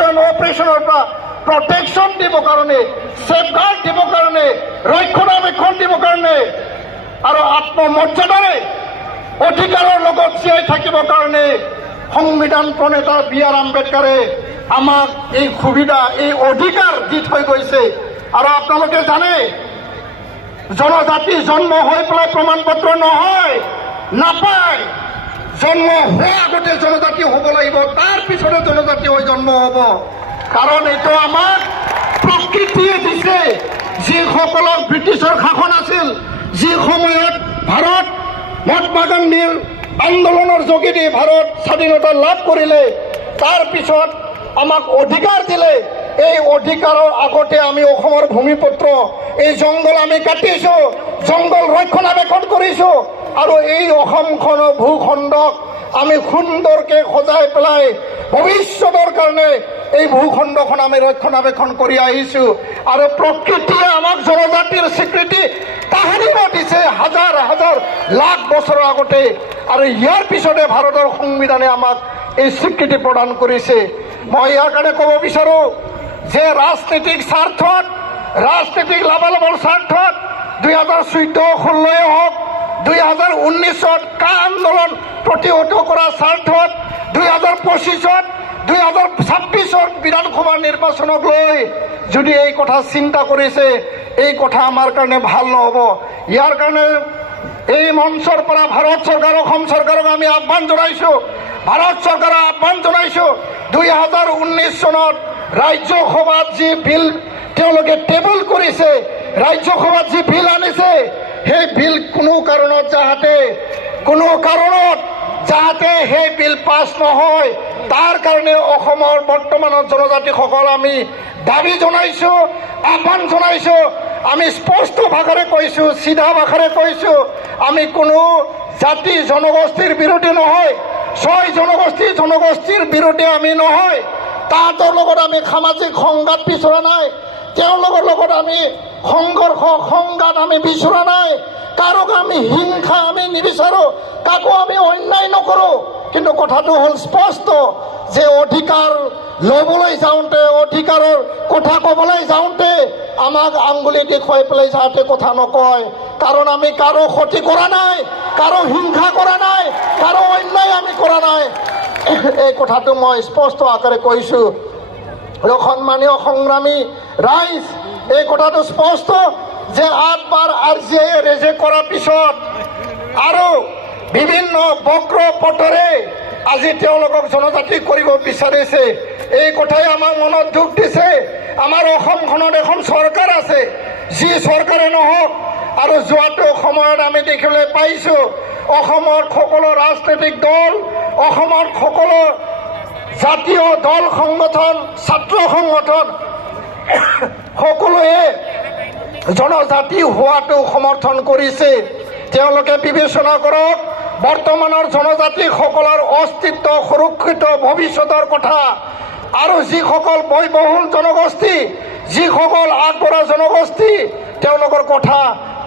Mission অপাৰেশনৰ পৰা protection দিবৰ কাৰণে, ছেফগাৰ্ড দিবৰ কাৰণে, ৰক্ষণাবেক্ষণ দিবৰ কাৰণে আৰু আত্মমৰ্যাদাৰে অধিকাৰৰ লগত জীয়াই থাকিবৰ কাৰণে সংবিধান প্ৰণেতা বি.আৰ. আম্বেদকাৰে আমাক এই সুবিধা, এই অধিকাৰ দি থৈ গৈছে। আৰু আপোনালোকে জানে, জনজাতি জন্ম হৈ পেলাই প্ৰমাণ পত্ৰ নহয়, নাপায়। জন্ম হোৱাৰ আগতে জনজাতি হ'ব লাগিব, তাৰ পিছতে জনজাতি হৈ জন্ম হ'ব। কাৰণ এইটো আমাক প্ৰকৃতিয়ে দিছে। যিসকলক ব্ৰিটিছৰ শাসন আছিল, যি সময়ত ভাৰত মহাত্মা গান্ধীৰ আন্দোলনৰ যোগেদি ভাৰত স্বাধীনতা লাভ কৰিলে, তাৰ পিছত আমাক অধিকাৰ দিলে। এই অধিকাৰৰ আগতে আমি অসমৰ ভূমিপুত্ৰ, এই জংঘল আমি কাটিছো, জংঘল ৰক্ষণাবেক্ষণ কৰিছো আৰু এই অসমখনৰ ভূখণ্ডক আমি সুন্দৰকৈ সজাই পেলাই ভৱিষ্যতৰ কাৰণে এই ভূখণ্ডখন আমি ৰক্ষণাবেক্ষণ কৰি আহিছো। আৰু প্ৰকৃতিয়ে আমাক জনজাতিৰ স্বীকৃতি তাহানিও দিছে হাজাৰ হাজাৰ লাখ বছৰৰ আগতে, আৰু ইয়াৰ পিছতে ভাৰতৰ সংবিধানে আমাক এই স্বীকৃতি প্ৰদান কৰিছে। মই ইয়াৰ কাৰণে ক'ব বিচাৰোঁ যে ৰাজনীতিক স্বাৰ্থত, ৰাজনীতিক লাভালাভৰ স্বাৰ্থত 2014-16 হওক, 2019-ত কা আন্দোলন প্ৰতিহত কৰাৰ স্বাৰ্থত, 2025-ত, 2026-ৰ বিধানসভা নিৰ্বাচনক লৈ যদি এই কথা চিন্তা কৰিছে, এই কথা আমাৰ কাৰণে ভাল নহ'ব। ইয়াৰ কাৰণে এই মঞ্চৰ পৰা ভাৰত চৰকাৰ, অসম চৰকাৰক আমি আহ্বান জনাইছোঁ, ভাৰত চৰকাৰক আহ্বান জনাইছোঁ, 2019 চনত ৰাজ্যসভাত যি বিল তেওঁলোকে টেবল কৰিছে, ৰাজ্যসভাত যি বিল আনিছে, সেই বিল কোনো কাৰণত যাতে সেই বিল পাছ নহয়, তাৰ কাৰণে অসমৰ বৰ্তমানৰ জনজাতিসকল আমি দাবী জনাইছোঁ, আহ্বান জনাইছোঁ। আমি স্পষ্ট ভাষাৰে কৈছোঁ, চিধা ভাষাৰে কৈছোঁ, আমি কোনো জাতি জনগোষ্ঠীৰ বিৰোধী নহয়, জনগোষ্ঠীৰ বিৰোধী আমি নহয়। তাহাঁতৰ লগত আমি সামাজিক সংঘাত বিচৰা নাই, তেওঁলোকৰ লগত আমি সংঘৰ্ষ সংঘাত আমি বিচৰা নাই, কাৰোক আমি হিংসা আমি নিবিচাৰোঁ, কাকো আমি অন্যায় নকৰোঁ। কিন্তু কথাটো হ'ল স্পষ্ট যে অধিকাৰ ল'বলৈ যাওঁতে, অধিকাৰৰ কথা ক'বলৈ যাওঁতে আমাক আঙুলি দেখুৱাই পেলাই যাতে কথা নকয়। কাৰণ আমি কাৰো ক্ষতি কৰা নাই, কাৰো হিংসা কৰা নাই, কাৰো অন্যায় আমি কৰা নাই। এই কথাটো মই স্পষ্ট আকাৰে কৈছোঁ। সন্মানীয় সংগ্ৰামী ৰাইজ, এই কথাটো স্পষ্ট যে 8 বাৰ RGI ৰেজেক্ট কৰাৰ পিছত আৰু বিভিন্ন বক্ৰ পথৰে আজি তেওঁলোকক জনজাতি কৰিব বিচাৰিছে। এই কথাই আমাক মনত দুখ দিছে। আমাৰ অসমখনত এখন চৰকাৰ আছে, যি চৰকাৰে নহওক, আৰু যোৱাটো সময়ত আমি দেখিবলৈ পাইছোঁ অসমৰ সকলো ৰাজনৈতিক দল, অসমৰ সকলো জাতীয় দল সংগঠন, ছাত্ৰ সংগঠন সকলোৱে জনজাতি হোৱাটো সমৰ্থন কৰিছে। তেওঁলোকে বিবেচনা কৰক বৰ্তমানৰ জনজাতিসকলৰ অস্তিত্ব সুৰক্ষিত ভৱিষ্যতৰ কথা, আৰু যিসকল ব্যয়বহুল জনগোষ্ঠী, যিসকল আগবঢ়া জনগোষ্ঠী, তেওঁলোকৰ কথা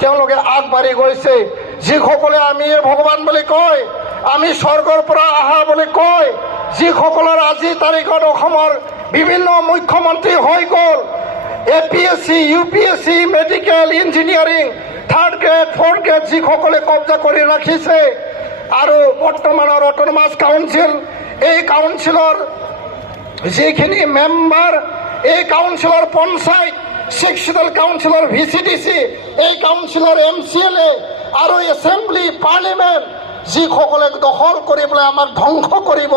তেওঁলোকে আগবাঢ়ি গৈছে। যিসকলে আমি ভগৱান বুলি কয়, আমি স্বৰ্গৰ পৰা অহা বুলি কয়, যিসকলৰ আজি তাৰিখত অসমৰ বিভিন্ন মুখ্যমন্ত্ৰী হৈ গ'ল, APSC, UPSC, medical, engineering, 3rd grade, 4th grade যিসকলে কব্জা কৰি ৰাখিছে, আৰু বৰ্তমানৰ অট'নমাছ কাউন্সিল, এই কাউন্সিলৰ যিখিনি মেম্বাৰ, এই কাউন্সিলৰ পঞ্চায়ত, 6 কাউন্সিলৰ VCDC, এই কাউন্সিলৰ MCLA আৰু এছেম্বলি, পাৰ্লিমেণ্ট যিসকলে দখল কৰি পেলাই আমাক ধ্বংস কৰিব,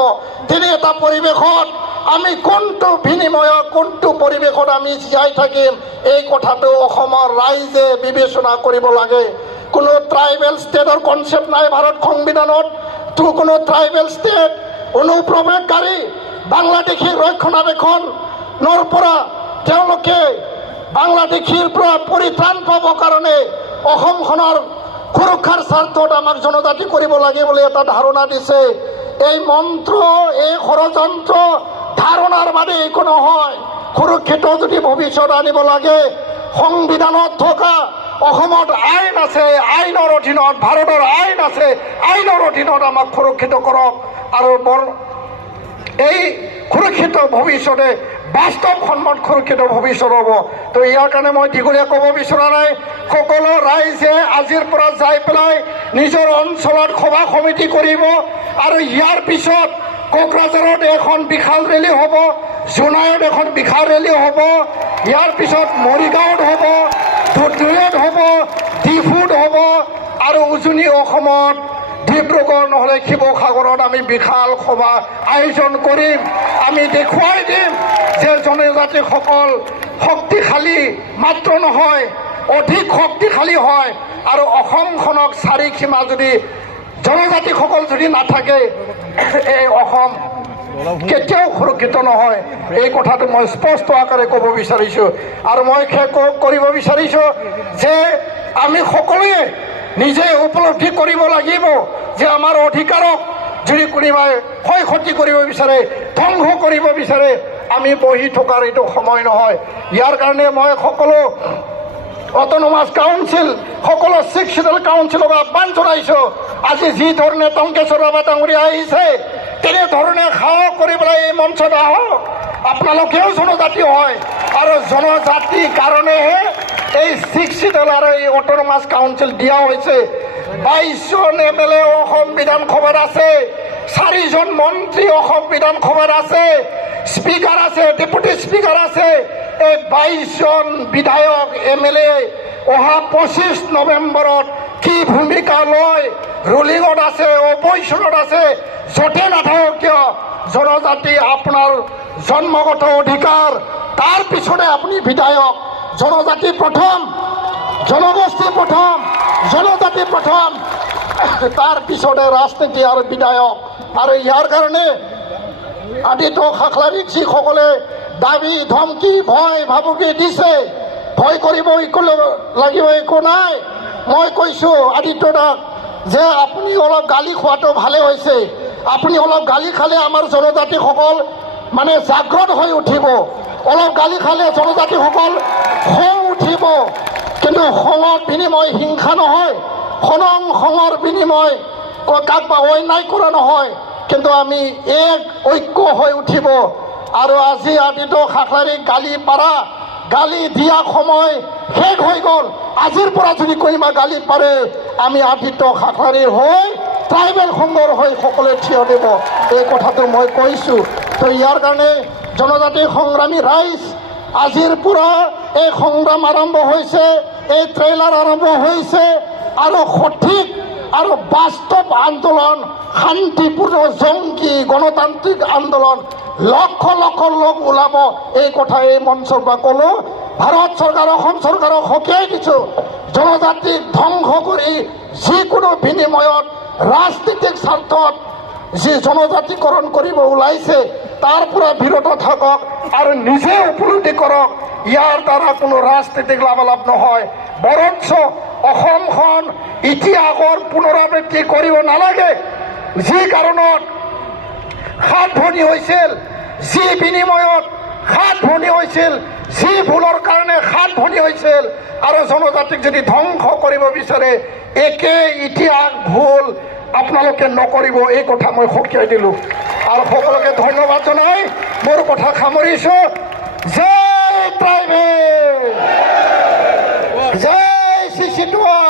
তেনে এটা পৰিৱেশত আমি কোনটো বিনিময়ত, কোনটো পৰিৱেশত আমি জীয়াই থাকিম, এই কথাটো অসমৰ ৰাইজে বিবেচনা কৰিব লাগে। কোনো ট্ৰাইবেল ষ্টেটৰ কনচেপ্ট নাই ভাৰত সংবিধানত। কোনো ট্ৰাইবেল ষ্টেট অনুপ্ৰৱেশকাৰী বাংলাদেশী ৰক্ষণাবেক্ষণৰ পৰা তেওঁলোকে বাংলাদেশীৰ পৰা পৰিত্ৰাণ পাবৰ কাৰণে অসমখনৰ সুৰক্ষাৰ স্বাৰ্থত আমাক জনজাতি কৰিব লাগে বুলি এটা ধাৰণা দিছে। এই মন্ত্ৰ, এই ষড়যন্ত্ৰ ধাৰণাৰ বাদে একো নহয়। সুৰক্ষিত যদি ভৱিষ্যত আনিব লাগে, সংবিধানত থকা অসমত আইন আছে, আইনৰ অধীনত ভাৰতৰ আইন আছে, আইনৰ অধীনত আমাক সুৰক্ষিত কৰক। আৰু এই সুৰক্ষিত ভৱিষ্যতে বাস্তৱ সন্মত সুৰক্ষিত ভৱিষ্যত হ'ব। তো ইয়াৰ কাৰণে মই দীঘলীয়া ক'ব বিচৰা নাই। সকলো ৰাইজে আজিৰ পৰা যাই পেলাই নিজৰ অঞ্চলত সভা সমিতি কৰিব আৰু ইয়াৰ পিছত কোকৰাঝাৰত এখন বিশাল ৰেলী হ'ব, জোনাইত এখন বিশাল ৰেলী হ'ব, ইয়াৰ পিছত মৰিগাঁৱত হ'ব, ধুবুৰীত হ'ব, ডিফুত হ'ব আৰু উজনি অসমত ডিব্ৰুগড় নহ'লে শিৱসাগৰত আমি বিশাল সভা আয়োজন কৰিম। আমি দেখুৱাই দিম যে জনজাতিসকল শক্তিশালী মাত্ৰ নহয়, অধিক শক্তিশালী হয় আৰু অসমখনক চাৰিসীমা যদি জনজাতিসকল যদি নাথাকে এই অসম কেতিয়াও সুৰক্ষিত নহয়। এই কথাটো মই স্পষ্ট আকাৰে ক'ব বিচাৰিছোঁ। আৰু মই শেষ কৰিব বিচাৰিছোঁ যে আমি সকলোৱে নিজে উপলব্ধি কৰিব লাগিব যে আমাৰ অধিকাৰক যদি কোনোবাই ক্ষয় ক্ষতি কৰিব বিচাৰে, ধ্বংস কৰিব বিচাৰে, আমি বহি থকাৰ এইটো সময় নহয়। ইয়াৰ কাৰণে মই সকলো অট'নমাছ কাউন্সিল, সকলো 6 শিডিউল কাউন্সিলক আহ্বান জনাইছোঁ, আজি যি ধৰণে টংকেশ্বৰ বাবা ডাঙৰীয়া আহিছে তেনেধৰণে সাহস কৰি পেলাই এই মঞ্চত আহক। আপোনালোকেও জনজাতি হয় আৰু জনজাতিৰ কাৰণেহে এই 6 শিডিউল আৰু এই অট'নমাছ কাউন্সিল দিয়া হৈছে। 22জন MLA অসম বিধানসভাত আছে, 4জন মন্ত্ৰী অসম বিধানসভাত আছে, স্পীকাৰ আছে, ডেপুটি স্পীকাৰ আছে। এই 22জন বিধায়ক MLA অহা 25 নৱেম্বৰত কি ভূমিকা লয়, ৰুলিঙত আছে, অপজিশ্যনত আছে, য'তে নাথাকক কিয় জনজাতি আপোনাৰ জন্মগত অধিকাৰ, তাৰ পিছতে আপুনি বিধায়ক। জনজাতি প্ৰথম, জনগোষ্ঠী প্ৰথম, জনজাতি প্ৰথম, তাৰ পিছতে ৰাজনীতি আৰু বিধায়ক। আৰু ইয়াৰ কাৰণে আদিত্য খাখলাৰীক যিসকলে দাবী ধমকি ভয় ভাবুকি দিছে, ভয় কৰিব লাগিব একো নাই। মই কৈছোঁ আদিত্য দাক যে আপুনি অলপ গালি খোৱাটো ভালে হৈছে। আপুনি অলপ গালি খালে আমাৰ জনজাতিসকল মানে জাগ্ৰত হৈ উঠিব, অলপ গালি খালে জনজাতিসকল খং উঠিব। কিন্তু খঙৰ বিনিময় হিংসা নহয়, খঙৰ বিনিময় কাকবা অন্যায় কৰা নহয়, কিন্তু আমি এক ঐক্য হৈ উঠিব। আৰু আজি আদিত্য খাখলাৰীক গালি পাৰা, গালি দিয়া সময় শেষ হৈ গ'ল। আজিৰ পৰা যদি কোনোবা গালি পাৰে আমি আদিত্য খাখলাৰীৰ হৈ ট্ৰাইবেল সংঘৰ হৈ সকলোৱে থিয় দিব, এই কথাটো মই কৈছোঁ। তো ইয়াৰ কাৰণে জনজাতি সংগ্ৰামী ৰাইজ আজিৰ পৰা এই সংগ্ৰাম আৰম্ভ হৈছে, এই ট্ৰেইলাৰ আৰম্ভ হৈছে আৰু সঠিক আৰু বাস্তৱ আন্দোলন, শান্তিপূৰ্ণ জংকী গণতান্ত্ৰিক আন্দোলন লক্ষ লক্ষ লোক ওলাব। এই কথা এই মঞ্চৰ পৰা ক'লোঁ। ভাৰত চৰকাৰ, অসম চৰকাৰক সকীয়াই দিছোঁ, জনজাতিক ধ্বংস কৰি যিকোনো বিনিময়ত ৰাজনীতিক স্বাৰ্থত যি জনজাতিকৰণ কৰিব ওলাইছে তাৰ পৰা বিৰত থাকক আৰু নিজে উপলব্ধি কৰক ইয়াৰ দ্বাৰা কোনো ৰাজনীতিক লাভালাভ নহয়। বৰঞ্চ অসমখন ইতিহাসৰ পুনৰাবৃত্তি কৰিব নালাগে। যি কাৰণত 7 ভনী হৈছিল, যি বিনিময়ত 7 ভনী হৈছিল, যি ভুলৰ কাৰণে 7 ভনী হৈছিল, আৰু জনজাতিক যদি ধ্বংস কৰিব বিচাৰে একে ইতিহাস ভুল আপোনালোকে নকৰিব, এই কথা মই সকীয়াই দিলোঁ। আৰু সকলোকে ধন্যবাদ জনাই মোৰ কথা সামৰিছোঁ। জয় ট্ৰাইবেল, জয় চিচিটোৱা।